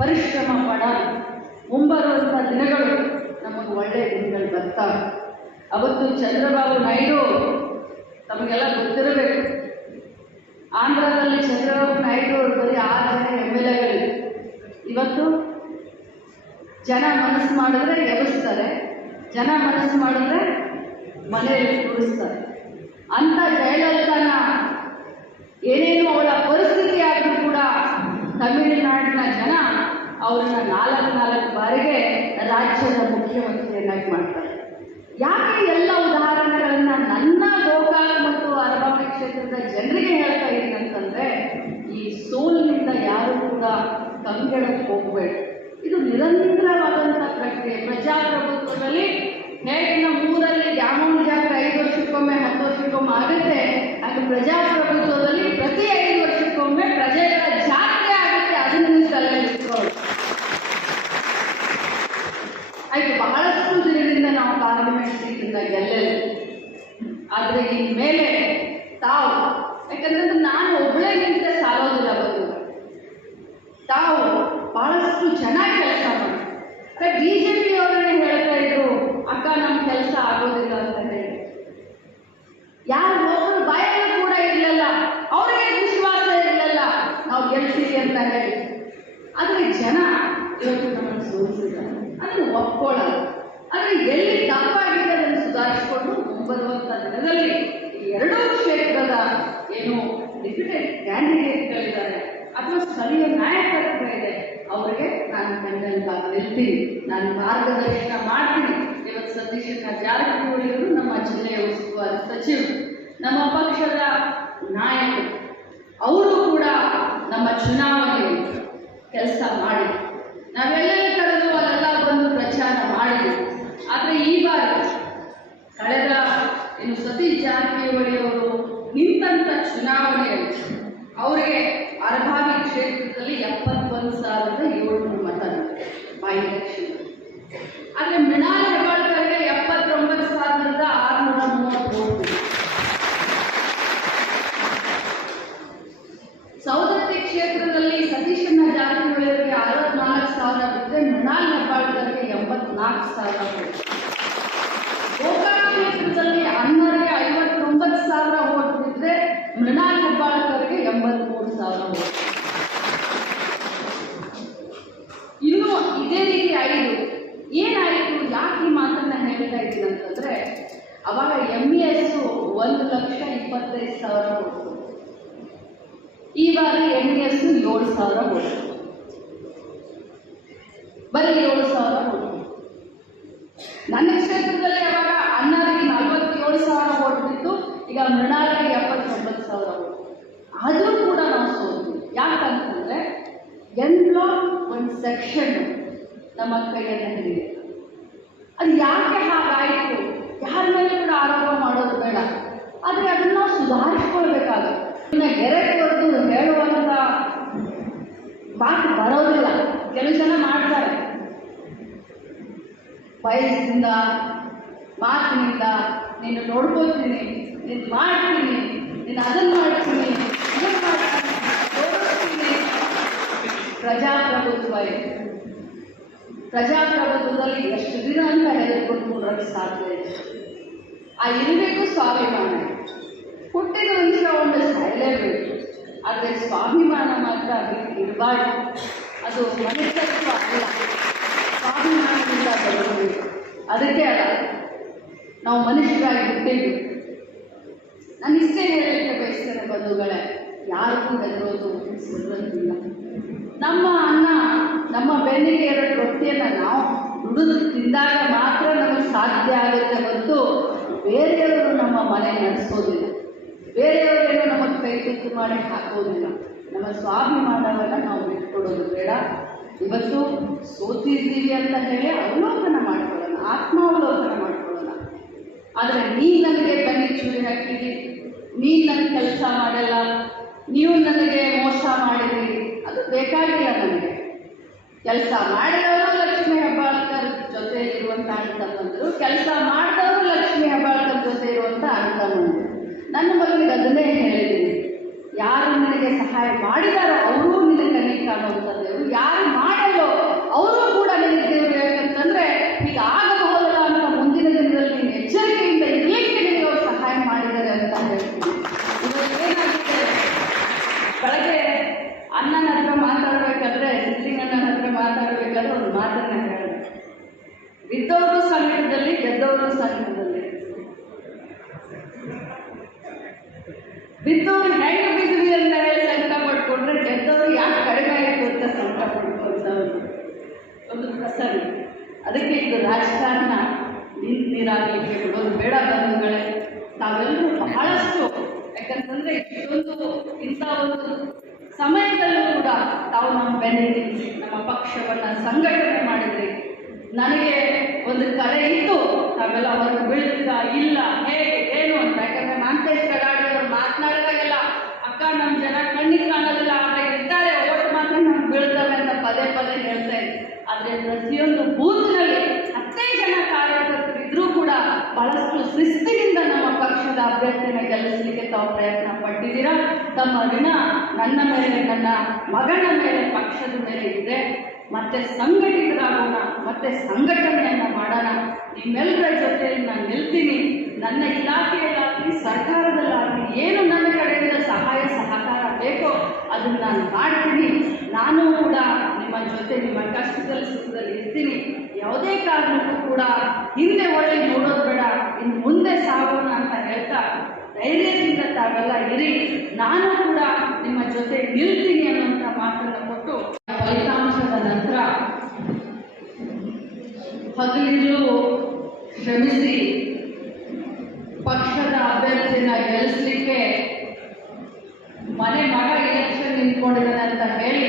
ಪರಿಶ್ರಮ ಪಡ. ಮುಂಬರುವಂಥ ದಿನಗಳು ನಮಗೆ ಒಳ್ಳೆಯ ದಿನಗಳು ಬರ್ತಾವೆ. ಅವತ್ತು ಚಂದ್ರಬಾಬು ನಾಯ್ಡು ತಮಗೆಲ್ಲ ಗೊತ್ತಿರಬೇಕು, ಆಂಧ್ರದಲ್ಲಿ ಚಂದ್ರಬಾಬು ನಾಯ್ಡು ಅವರು ಬರೀ 6 ಜನ MLAಗಳು. ಇವತ್ತು ಜನ ಮನಸ್ಸು ಮಾಡಿದ್ರೆ ಎಬ್ಬಿಸ್ತಾರೆ, ಜನ ಮನಸ್ಸು ಮಾಡಿದ್ರೆ ಮನೆಯಲ್ಲಿ ಕೂರಿಸ್ತಾರೆ. ಅಂಥ ಜಯಲಲಿತಾನ ಏನೇನು ಅವಳ ಪರಿಸ್ಥಿತಿ ಆದರೂ ಕೂಡ ತಮಿಳುನಾಡಿನ ಜನ ಅವ್ರನ್ನ 4 ಬಾರಿಗೆ ರಾಜ್ಯದ ಮುಖ್ಯಮಂತ್ರಿಯನ್ನಾಗಿ ಮಾಡ್ತಾರೆ. ಯಾಕೆ ಎಲ್ಲ ಉದಾಹರಣೆಗಳನ್ನ ನನ್ನ ಗೋಕಾಕ್ ಮತ್ತು ಅರಬಾವಿ ಕ್ಷೇತ್ರದ ಜನರಿಗೆ ಹೇಳ್ತಾ ಇದ್ದೀನಿ ಅಂತಂದ್ರೆ, ಈ ಸೋಲಿನಿಂದ ಯಾರು ಕೂಡ ಕಂಗೆಡಕ್ಕೆ ಹೋಗಬೇಡ. ಇದು ನಿರಂತರವಾದಂಥ ಪ್ರಕ್ರಿಯೆ. ಪ್ರಜಾಪ್ರಭುತ್ವದಲ್ಲಿ ಹೇಗೆ ನಮ್ಮೂರಲ್ಲಿ ಜಾಮೂನು ಜಾತ್ರೆ 5 ವರ್ಷಕ್ಕೊಮ್ಮೆ 10 ವರ್ಷಕ್ಕೊಮ್ಮೆ ಆಗುತ್ತೆ, ಅದು ಪ್ರಜಾಪ್ರಭುತ್ವದಲ್ಲಿ ಪ್ರತಿ 5 ವರ್ಷಕ್ಕೊಮ್ಮೆ ಪ್ರಜೆಗಳ ಜಾತ್ರೆ ಆಗುತ್ತೆ. ಅದನ್ನು ತಲೆಯಲ್ಲಿ ಇಟ್ಕೊಳ್ಳಿ. ಆಯ್ತು, ಬಹಳಷ್ಟು ದಿನದಿಂದ ನಾವು ಪಾರ್ಲಿಮೆಂಟ್ ಸೀಟಿಂದ ಗೆಲ್ಲಲಿಲ್ಲ. ಆದರೆ ಇನ್ಮೇಲೆ ತಾವು, ಯಾಕಂದ್ರೆ ನಾನು ಒಬ್ಬಳೇ ನಿಂತರೆ ಸಾಲೋದಿಲ್ಲ, ಬಂದು ತಾವು ಬಹಳಷ್ಟು ಚೆನ್ನಾಗಿ ಕೆಲಸ ಮಾಡಿ. BJP ಅವರನ್ನೇ ಹೇಳ್ತಾ ಇದ್ರು, ಅಕ್ಕ ನಮ್ಮ ಕೆಲಸ ಆಗೋದಿಲ್ಲ ಅಂತ ಹೇಳಿ. ಯಾರು ಒಬ್ಬರು ಬಾಯಲ್ಲಿ ಕೂಡ ಇರಲಿಲ್ಲ, ಅವ್ರಿಗೆ ವಿಶ್ವಾಸ ಇರಲಿಲ್ಲ ನಾವು ಗೆಲ್ತೀವಿ ಅಂತ ಹೇಳಿ. ಆದರೆ ಜನ ಇವತ್ತು ನಮ್ಮನ್ನು ಸೋಲಿಸಿದ್ದಾರೆ, ಅದನ್ನು ಒಪ್ಕೊಳ್ಳಲ್ಲ. ಆದರೆ ಎಲ್ಲಿ ತಪ್ಪಾಗಿದೆ ಅದನ್ನು ಸುಧಾರಿಸಿಕೊಂಡು ಮುಂಬರುವಂಥ ದಿನದಲ್ಲಿ ಈ 2 ಕ್ಷೇತ್ರದ ಏನು ಡಿಪ್ಯೂಟೆಡ್ ಕ್ಯಾಂಡಿಡೇಟ್ಗಳಿದ್ದಾರೆ ಅಥವಾ ಸ್ಥಳೀಯ ನಾಯಕತ್ವಗಳಿದೆ, ಅವರಿಗೆ ನಾನು ಬೆನ್ನೆಲುಬಾಗಿ ನಿಲ್ತೀನಿ, ನಾನು ಮಾರ್ಗದರ್ಶನ ಮಾಡ್ತೀನಿ. ಇವತ್ತು ಸತೀಶಣ್ಣ ಜಾರಕಿಹೊಳಿ ಅವರು ನಮ್ಮ ಜಿಲ್ಲೆಯ ಉಸ್ತುವಾರಿ ಸಚಿವರು, ನಮ್ಮ ಪಕ್ಷದ ನಾಯಕರು, ಅವರು ಕೂಡ ನಮ್ಮ ಚುನಾವಣೆಯಲ್ಲಿ ಕೆಲಸ ಮಾಡಿ ನಾವೆಲ್ಲೆಲ್ಲಿ ಕಳೆದು ಅಲ್ಲೆಲ್ಲ ಬಂದು ಪ್ರಚಾರ ಮಾಡಿದ್ವಿ. ಆದರೆ ಈ ಬಾರಿ ಕಳೆದ ಏನು ಸತೀಶ್ ಜಾರಕಿಹೊಳಿ ಅವರು ನಿಂತ ಚುನಾವಣೆಯಲ್ಲಿ ಅವರಿಗೆ ಅರಭಾವಿ ಕ್ಷೇತ್ರದಲ್ಲಿ 71,700 ಮತ ಬೈ ಎಲೆಕ್ಷನ್. ಆದರೆ ಮೃಣಾಲ್ ಹೆಬ್ಬಾಳ್ಕರ್ಗೆ 79,630 ವೋಟ್. ಸೌದತ್ತಿ ಕ್ಷೇತ್ರದಲ್ಲಿ ಸತೀಶಣ್ಣ ಜಾರಕಿಹೊಳಿ ಅವರಿಗೆ 64,000 ಬಿಟ್ಟರೆ ಮೃಣಾಲ್ ಹೆಬ್ಬಾಳ್ಕರ್ಗೆ 84,000 ವೋಟ್. ಗೋಕಾಕ್ ಕ್ಷೇತ್ರದಲ್ಲಿ ಅಣ್ಣರಿಗೆ 59,000 ವೋಟ್ ಬಿಟ್ಟರೆ ಮೃಣಾಲ್ ಹೆಬ್ಬಾಳ್ಕರ್ಗೆ 83,000 ವೋಟ್. ಇನ್ನು ಇದೇ ರೀತಿ 5 ಏನಾಯಿತು, ಯಾಕೆ ಈ ಮಾತನ್ನ ಹೇಳ್ತಾ ಇದ್ದೀನಿ ಅಂತಂದ್ರೆ, ಅವಾಗ MES 1,25,000 ವೋಟ್, ಈ ಬಾರಿ MES 7,000 ವೋಟ್, ಬರೀ 7,000 ವೋಟ್. ನನ್ನ ಕ್ಷೇತ್ರದಲ್ಲಿ ಅವಾಗ ಅಣ್ಣರಿಗೆ 47,000 ವೋಟ್ ಬಿತ್ತು, ಈಗ ಮೃಣಾಲಿಗೆ 79,000 ವೋಟ್. ಆದರೂ ಕೂಡ ನಾವು ಸೋಲ್ತೀವಿ. ಯಾಕಂತಂದ್ರೆ ಎನ್ ಬ್ಲಾಕ್ ಒಂದು ಸೆಕ್ಷನ್ ನಮ್ಮ ಕೈಯನ್ನು ಹಿಡಿದೆ. ಅದು ಯಾಕೆ ಹಾಗಾಯಿತು, ಯಾರ ಮೇಲೆ ಕೂಡ ಆರೋಪ ಮಾಡೋದು ಬೇಡ, ಆದರೆ ಅದನ್ನು ನಾವು ಸುಧಾರಿಸ್ಕೊಳ್ಬೇಕಾಗುತ್ತೆ. ಇನ್ನು ಗೆರೆಗೆ ಹೊರತು ಹೇಳುವಂಥ ಮಾತು ಬರೋದಿಲ್ಲ. ಕೆಲವು ಜನ ಮಾಡ್ತಾರೆ, ವಯಸ್ಸಿನಿಂದ ಮಾತಿನಿಂದ ನೀನು ನೋಡ್ಕೋತೀನಿ, ನೀನು ಮಾಡ್ತೀನಿ, ನೀನು ಅದನ್ನು ಮಾಡ್ತೀನಿ, ಇದನ್ನು ಮಾಡ್ತೀನಿ, ತೋರಿಸ್ತೀನಿ. ಪ್ರಜಾಪ್ರಭುತ್ವ ಇದೆ. ಪ್ರಜಾಪ್ರಭುತ್ವದಲ್ಲಿ ಎಷ್ಟು ದಿನ ಅಂತ ಹೇಳಿಕೊಟ್ಕೊಳ್ಳೋಕ್ಕೆ ಸಾಧ್ಯ ಇದೆ. ಆ ಇರಬೇಕು ಸ್ವಾಭಿಮಾನ. ಹುಟ್ಟಿದ ವಂಶ ಒಂದು ಸಾಯಲೇಬೇಕು, ಆದರೆ ಸ್ವಾಭಿಮಾನ ಮಾತ್ರ ಇರಬಾರ್ದು. ಅದು ಮನುಷ್ಯತ್ವ ಅಲ್ಲ, ಸ್ವಾಭಿಮಾನದಿಂದ ಬರಬೇಕು. ಅದಕ್ಕೆ ಅಲ್ಲ ನಾವು ಮನುಷ್ಯರಾಗಿ ಹುಟ್ಟಿದ್ದು. ನಾನು ಇಷ್ಟೇ ಹೇಳಲಿಕ್ಕೆ ಬಯಸ್ತೇನೆ ಬಂಧುಗಳೇ, ಯಾರಿಗೂ ಹೆದರೋದು ಸಿಗೋದಿಲ್ಲ. ನಮ್ಮ ಅನ್ನ, ನಮ್ಮ ಬೆನ್ನಿಗೆ 2 ರೊಟ್ಟಿಯನ್ನು ನಾವು ದುಡಿದು ತಿಂದಾಗ ಮಾತ್ರ ನಮಗೆ ಸಾಧ್ಯ ಆಗುತ್ತೆ ಹೊರತು ಬೇರೆಯವರು ನಮ್ಮ ಮನೆ ನಡೆಸೋದಿಲ್ಲ, ಬೇರೆಯವರೇನೋ ನಮಗೆ ಕೈ ತುತ್ತು ಮಾಡಿ ಹಾಕೋದಿಲ್ಲ. ನಮ್ಮ ಸ್ವಾಭಿಮಾನವನ್ನು ನಾವು ಬಿಟ್ಕೊಡೋದು ಬೇಡ. ಇವತ್ತು ಸೋತಿದ್ದೀವಿ ಅಂತ ಹೇಳಿ ಅವಲೋಕನ ಮಾಡ್ಕೊಳ್ಳೋಣ, ಆತ್ಮಾವಲೋಕನ ಮಾಡ್ಕೊಳ್ಳೋಣ. ಆದರೆ ನೀನು ನನಗೆ ಬನ್ನಿ ಚೂರಿ ಹಾಕಿದಿ, ನೀನು ನನಗೆ ಕೆಲಸ ಮಾಡಲ್ಲ, ನೀವು ನನಗೆ ಮೋಸ ಮಾಡಿದ್ದೀರಿ, ಅದು ಬೇಕಾಗಿಲ್ಲ ನನಗೆ. ಕೆಲಸ ಮಾಡಿದವರು ಲಕ್ಷ್ಮೀ ಹೆಬ್ಬಾಳ್ಕರ್ ಜೊತೆ ಇರುವಂಥ ಅಣ್ಣ ತಮ್ಮಂದರು, ಕೆಲಸ ಮಾಡಿದವರು ಲಕ್ಷ್ಮೀ ಹೆಬ್ಬಾಳ್ಕರ್ ಜೊತೆ ಇರುವಂಥ ಅಣ್ಣ ತಮ್ಮಂದರು. ನನ್ನ ಬಗ್ಗೆ ಅದನ್ನೇ ಹೇಳಿದ್ದೀನಿ, ಯಾರು ನಿನಗೆ ಸಹಾಯ ಮಾಡಿದಾರೋ ಅವರು ನಿನಗೆ ಕಣ್ಣಿ ಕಾಣುವಂಥದ್ದು, ಯಾರು ಮಾಡಲ್ಲ ಬಿದ್ದವರು ಸಂಕಟದಲ್ಲಿ, ಗೆದ್ದವರು ಸಂಕಟದಲ್ಲಿ. ಬಿದ್ದವರು ಹೆಂಗೆ ಬಿದ್ವಿ ಅಂತ ಹೇಳಿ ಸಂಕಟ ಪಡ್ಕೊಂಡ್ರೆ, ಗೆದ್ದವರು ಯಾಕೆ ಕಡಿಮೆ ಆಯಿತು ಅಂತ ಸಂಕಟ ಪಡ್ಕೊಂಡವರು ಒಂದು ಪ್ರಸಂಗ. ಅದಕ್ಕೆ ಇದು ರಾಜಕಾರಣ ನೀರಾಗಲಿಕ್ಕೆ ಬಿಡೋದು ಬೇಡ ಬಂಧುಗಳೇ. ತಾವೆಲ್ಲರೂ ಬಹಳಷ್ಟು, ಯಾಕಂತಂದ್ರೆ ಇಂಥ ಒಂದು ಸಮಯದಲ್ಲೂ ಕೂಡ ತಾವು ನಮ್ಮ ಬೆನ್ನಿಗೆ ನಮ್ಮ ಪಕ್ಷವನ್ನ ಸಂಘಟನೆ ಮಾಡಿದ್ರಿ. ನನಗೆ ಒಂದು ಕರೆ ಇತ್ತು, ತಾವೆಲ್ಲ ಹೊರಗೆ ಬೀಳ್ತೀರಾ ಇಲ್ಲ ಹೇಗೆ ಏನು ಅಂತ. ಯಾಕಂದ್ರೆ ಮಾಂತೇಶ್ ಕಡಾಡಿ ಅವರು ಮಾತನಾಡಿದಾಗೆಲ್ಲ ಅಕ್ಕ ನಮ್ಮ ಜನ ಕಣ್ಣಿಗೆ ಕಾಣೋದಿಲ್ಲ, ಆದರೆ ಇರ್ತಾರೆ, ಓಟ್ ಮಾತ್ರ ನಮ್ಗೆ ಬೀಳ್ತವೆ ಅಂತ ಪದೇ ಪದೇ ಹೇಳ್ತಾ ಇದ್ದೆ. ಆದರೆ ಪ್ರತಿಯೊಂದು ಬೂತ್ನಲ್ಲಿ 15 ಜನ ಕಾರ್ಯಕರ್ತರು ಇದ್ರೂ ಕೂಡ ಬಹಳಷ್ಟು ಶಿಸ್ತಿನಿಂದ ನಮ್ಮ ಪಕ್ಷದ ಅಭ್ಯರ್ಥಿನ ಗೆಲ್ಲಿಸಲಿಕ್ಕೆ ತಾವು ಪ್ರಯತ್ನ ಪಟ್ಟಿದ್ದೀರಾ. ತಮ್ಮ ಋಣ ನನ್ನ ಮೇಲೆ, ನನ್ನ ಮಗನ ಮೇಲೆ, ಪಕ್ಷದ ಮೇಲೆ ಇದೆ. ಮತ್ತೆ ಸಂಘಟಿತರಾಗೋಣ, ಮತ್ತೆ ಸಂಘಟನೆಯನ್ನ ಮಾಡೋಣ. ನಿಮ್ಮೆಲ್ಲರ ಜೊತೆಯಲ್ಲಿ ನಾನು ನಿಲ್ತೀನಿ. ನನ್ನ ಇಲಾಖೆಯಲ್ಲಾಗಲಿ ಸರ್ಕಾರದಲ್ಲಾಗಲಿ ಏನು ನನ್ನ ಕಡೆಯಿಂದ ಸಹಾಯ ಸಹಕಾರ ಬೇಕೋ ಅದನ್ನು ನಾನು ಮಾಡ್ತೀನಿ. ನಾನು ಕೂಡ ನಿಮ್ಮ ಜೊತೆ, ನಿಮ್ಮ ಕಷ್ಟದಲ್ಲಿ ಸುಖದಲ್ಲಿ ಇರ್ತೀನಿ. ಯಾವುದೇ ಕಾರಣಕ್ಕೂ ಕೂಡ ಹಿಂದೆ ಒಳ್ಳೆ ನೋಡೋದು ಬೇಡ, ಇನ್ನು ಮುಂದೆ ಸಾಗೋಣ ಅಂತ ಹೇಳ್ತಾ ಧೈರ್ಯದಿಂದ ತಾವೆಲ್ಲ ಇರಿ. ನಾನು ಕೂಡ ನಿಮ್ಮ ಜೊತೆ ನಿಲ್ತೀನಿ ಅನ್ನುವಂಥ ಮಾತನ್ನು ಕೊಟ್ಟು, ಫಲಿತಾಂಶದ ನಂತರ ಹಗಲಿರುಳು ಶ್ರಮಿಸಿ ಪಕ್ಷದ ಅಭ್ಯರ್ಥಿನ ಗೆಲ್ಲಿಸಲಿಕ್ಕೆ ಮನೆ ಮಗ ಎಲೆಕ್ಷನ್ ನಿಂತ್ಕೊಂಡಿದ್ದಾನೆ ಅಂತ ಹೇಳಿ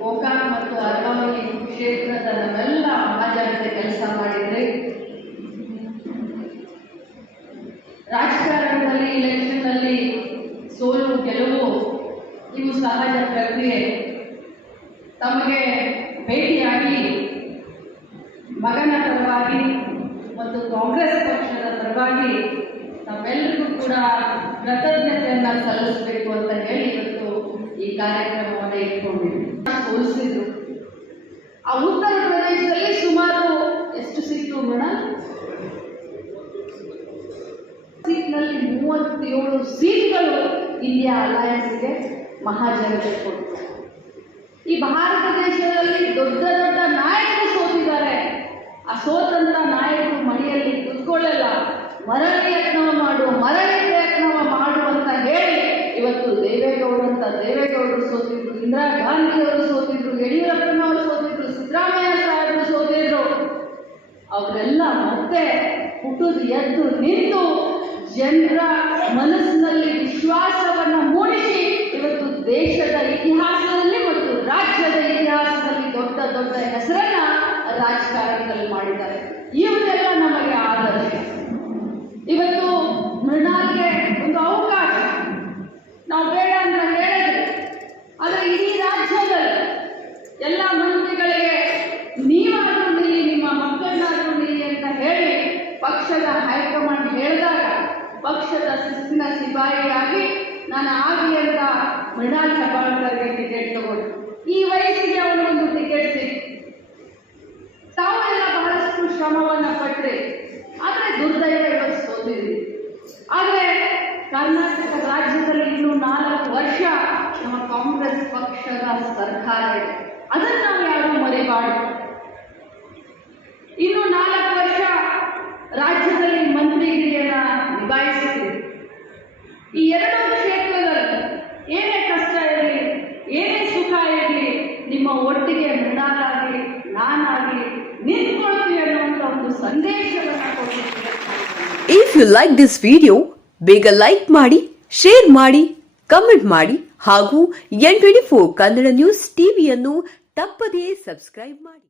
ಗೋಕಾಕ್ ಮತ್ತು ಅರವಳ್ಳಿ ಕ್ಷೇತ್ರದ ನಾವೆಲ್ಲ ಮಹಾಜನತೆ ಕೆಲಸ ಮಾಡಿದ್ರಿ. ರಾಜಕಾರಣದಲ್ಲಿ ಇಲೆಕ್ಷನ್ನಲ್ಲಿ ಸೋಲು ಗೆಲುವು ಇವು ಸಹಜ ಪ್ರಕ್ರಿಯೆ. ತಮಗೆ ಭೇಟಿಯಾಗಿ ಮಗನ ಪರವಾಗಿ ಮತ್ತು ಕಾಂಗ್ರೆಸ್ ಪಕ್ಷದ ಪರವಾಗಿ ನಾವೆಲ್ಲರಿಗೂ ಕೂಡ ಕೃತಜ್ಞತೆಯನ್ನ ಸಲ್ಲಿಸಬೇಕು ಅಂತ ಹೇಳಿ ಇವತ್ತು ಈ ಕಾರ್ಯಕ್ರಮವನ್ನು ಇಟ್ಕೊಂಡಿದ್ವಿ. ಸೋಲಿಸಿದ್ರು. ಆ ಉತ್ತರ ಪ್ರದೇಶದಲ್ಲಿ ಸುಮಾರು ಎಷ್ಟು ಸಿಕ್ತು ಮೇಡಮ್? ಸೀಟ್ನಲ್ಲಿ 37 ಸೀಟ್ಗಳು ಇಂಡಿಯಾ ಅಲಯನ್ಸ್ಗೆ ಮಹಾಜನತೆ ಕೊಟ್ಟರು. ಈ ಭಾರತ ದೇಶದಲ್ಲಿ ದೊಡ್ಡ ದೊಡ್ಡ ನಾಯಕರು ಸೋತಿದ್ದಾರೆ. ಆ ಸೋತಂತ ನಾಯಕರು ಮನೆಯಲ್ಲಿ ಕುತ್ಕೊಳ್ಳಲ್ಲ, ಮರಳಿ ಯತ್ನವ ಮಾಡು ಅಂತ ಹೇಳಿ ಇವತ್ತು ದೇವೇಗೌಡರು ಸೋತಿದ್ರು, ಇಂದಿರಾ ಗಾಂಧಿ ಅವರು ಸೋತಿದ್ರು, ಯಡಿಯೂರಪ್ಪನವರು ಸೋತಿದ್ರು, ಸಿದ್ದರಾಮಯ್ಯ ಸಾಹೇಬರು ಸೋತಿದ್ರು. ಅವರೆಲ್ಲ ಮತ್ತೆ ಹುಟ್ಟುದು ಎದ್ದು ನಿಂತು ಜನರ ಮನಸ್ಸಿನಲ್ಲಿ ವಿಶ್ವಾಸವನ್ನ ಮೂಡಿಸಿ ಇವತ್ತು ದೇಶದ ಇತಿಹಾಸದಲ್ಲಿ ಮತ್ತು ರಾಜ್ಯದ ಇತಿಹಾಸದಲ್ಲಿ ದೊಡ್ಡ ದೊಡ್ಡ ಹೆಸರನ್ನ ರಾಜಕಾರಣದಲ್ಲಿ ಮಾಡಿದ್ದಾರೆ. ಇವರೆಲ್ಲ ನಮಗೆ ಆದರ್ಶ. ಇವತ್ತು ಮೃಣಾಲ್ಗೆ ಒಂದು ಅವಕಾಶ ನಾವು ಬೇಡ ಅಂತ ಹೇಳಿದ್ರೆ, ಆದರೆ ಇಡೀ ರಾಜ್ಯದಲ್ಲಿ ಎಲ್ಲ ಮಂತ್ರಿಗಳಿಗೆ ನೀವಾದ್ರೂ ನಿಲ್ಲಿ, ನಿಮ್ಮ ಮಕ್ಕಳನ್ನಾದ್ರೂ ನಿಲ್ಲಿ ಅಂತ ಹೇಳಿ ಪಕ್ಷದ ಹೈಕಮಾಂಡ್ ಹೇಳಿದಾಗ ಪಕ್ಷದ ಶಿಸ್ತಿನ ಸಿಪಾಯಿಯಾಗಿ ನಾನು ಆಗಲಿ ಅಂತ ಮೃಣಾಲ್ ಹೆಬ್ಬಾಳ್ಕರ್ಗೆ ಟಿಕೆಟ್ ತಗೊಂಡು ಈ ವಯಸ್ಸಿಗೆ ಅವನಿಗೊಂದು ಟಿಕೆಟ್ ಸಿಕ್ತು. ತಾವೆಲ್ಲ ಬಹಳಷ್ಟು ಶ್ರಮವನ್ನ ಪಟ್ರಿ, ಆದರೆ ದುರ್ದೈವ ಇವತ್ತು ಸೋತಿದ್ವಿ. ಆದರೆ ಕರ್ನಾಟಕ ರಾಜ್ಯದಲ್ಲಿ ಇನ್ನೂ 4 ವರ್ಷ ನಮ್ಮ ಕಾಂಗ್ರೆಸ್ ಪಕ್ಷದ ಸರ್ಕಾರ ಇದೆ. ಅದನ್ನು ನಾವು ಯಾರು ಮರಿಬಾರ್ದು. ಇನ್ನು 4 ವರ್ಷ ರಾಜ್ಯದಲ್ಲಿ ಮಂತ್ರಿಗಿರಿಯನ್ನ ನಿಭಾಯಿಸಿದ್ವಿ. ಈ 2 ಕ್ಷೇತ್ರದಲ್ಲಿ ಏನೇ ಕಷ್ಟ ಇರಲಿ, ಏನೇ ಸುಖ ಇರಲಿ, ನಿಮ್ಮ ಒಟ್ಟಿಗೆ ಮೃಣಾಲಾಗಿ ನಾನಾಗಿ ನಿಂತ್ಕೊಳ್ತೀವಿ ಅನ್ನುವಂಥ ಒಂದು ಸಂದೇಶವನ್ನು ಕೊಟ್ಟಿದ್ದೀವಿ. If you like this video, ಬೇಗ ಲೈಕ್ ಮಾಡಿ, ಶೇರ್ ಮಾಡಿ, ಕಮೆಂಟ್ ಮಾಡಿ ಹಾಗೂ N24 ಕನ್ನಡ ನ್ಯೂಸ್ ಟಿವಿಯನ್ನು ತಪ್ಪದೇ ಸಬ್ಸ್ಕ್ರೈಬ್ ಮಾಡಿ.